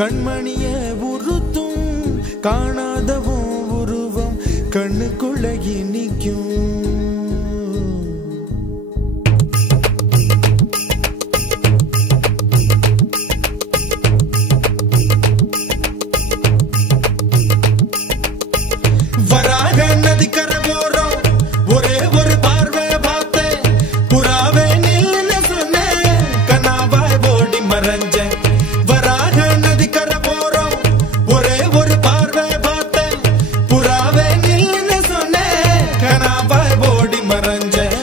கண்மணிய உறுத்தும் காணாதவும் உருவம் கண்ணுக்குள்ளகி நிற்கும். வராக நதிக்கரை போறோம் ஒரே ஒரு பார்வை பார்த்தேன் புறாவே நில்லுன்னு சொன்னேன் கண்ணாவாய் ஓடி மறைஞ்சேன். வராக நதிக்கரை போறோம் ஒரே ஒரு பார்வை பார்த்தேன் புறாவே நில்லுன்னு சொன்னேன் கண்ணாவாய் ஓடி மறைஞ்சேன்.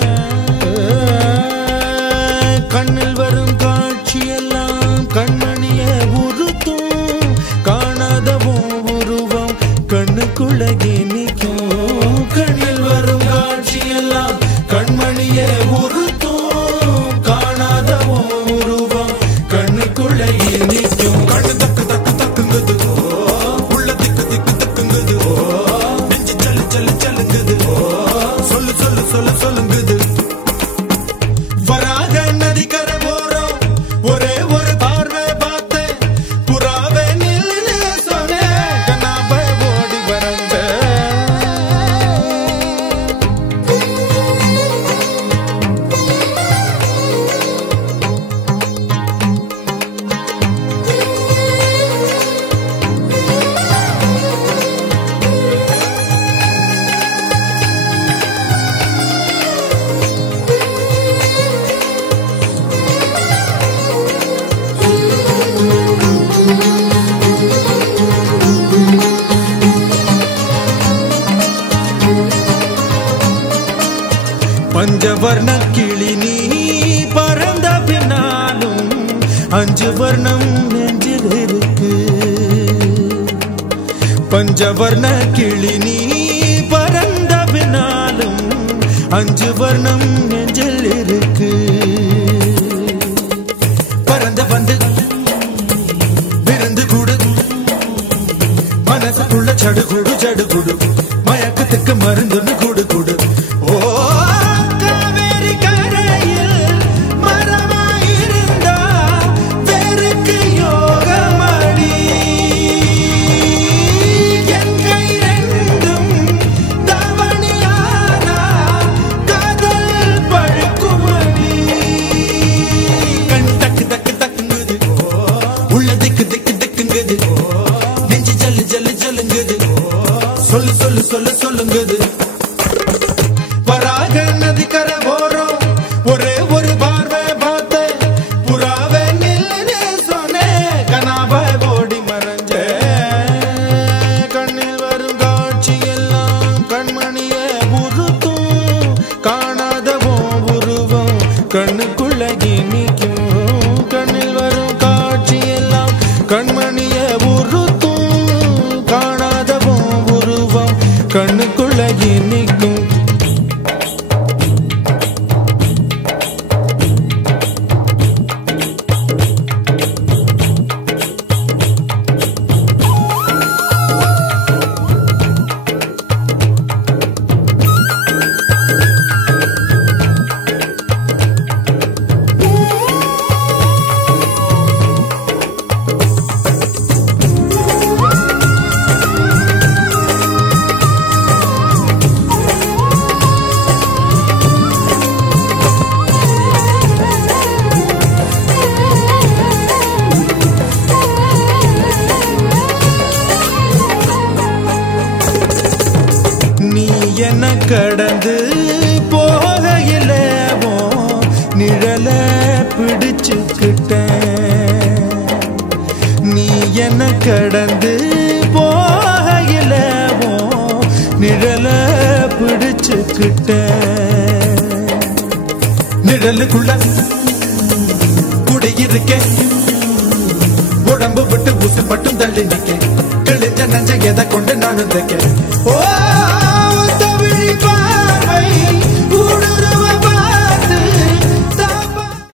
கண்ணில் வரும் காட்சியெல்லாம் கண்மணிய உறுத்தும் காணாதவும் உருவம் கண்ணுக்குள்ளகி நிற்கும். கண்ணில் வரும் காட்சியெல்லாம் கண்மணிய உறுத்தும் காணாதவும் உருவம் கண்ணுக்குள்ளகி நிற்கும். கண்ணு தக்கு தக்கு தக்குங்குது உள்ள திக்கு திக்கு தக்குங்குது நெஞ்சு சல்லு சல்லு சல்லுங்குது சொல்லு சொல்லு சொல்லு சொல்லுங்குது. வராக நதிக்கரை போறோம் ஒரே ஒரு பார்வை பார்த்தேன் புறாவே நில்லுன்னு சொன்னேன் கண்ணாவாய் ஓடி மறைஞ்சேன். பஞ்சவர்ண கிளி நீ பறந்த பின்னாலும் 5 வர்ணம் நெஞ்சில் இருக்கு. பஞ்சவர்ண கிளி நீ பறந்த பின்னாலும் 5 வர்ணம் நெஞ்சில் இருக்கு. பறந்து வந்து விருந்து கூடு மனசுக்குள்ள சடுகுடு சடுகுடு மயக்கத்துக்கு மருந்துன்னு கூடு கூடு. ஓ காவேரி கரையில் மரமாயிருந்தா வேருக்கு யோகமடி. என் கை ரெண்டும் தவணியானா காதல் பழுக்குமடி. கண் தக்கு தக்கு தக்குங்குது உள்ள திக்கு திக்கு திக்குங்குது நெஞ்சு ஜல்லு ஜல்லு ஜல்லுங்குது சொல்லு சொல்லு சொல்லு சொல்லுங்குது. வராக நதிக்கரை போறோம் ஒரே ஒரு பார்வை பார்த்தேன் புறாவே நில்லுன்னு சொன்னேன் கண்ணாவாய் ஓடி மறைஞ்சேன். கண்ணில் வரும் காட்சியெல்லாம் கண்மணிய உறுத்தும் காணாதவும் உருவம் கண்ணுக்குள்ளகி நிற்கும். கண்ணில் வரும் காட்சியெல்லாம் கண்மணிய உறுத்தும் காணாதவும் உருவம் கண்ணுக்குள்ளகி நிற்கும். என்ன கடந்து போகையில நிழல பிடிச்சுக்கிட்டேன். நீ என்ன கடந்து போகையில நிழல பிடிச்சுக்கிட்டேன். நிழலுக்குள்ள குடியிருக்கேன் உடம்பு விட்டு ஊசி மட்டும் தள்ளி நிக்க கிழிஞ்ச நஞ்ச எதை கொண்டு நான் தைக்க. ஓ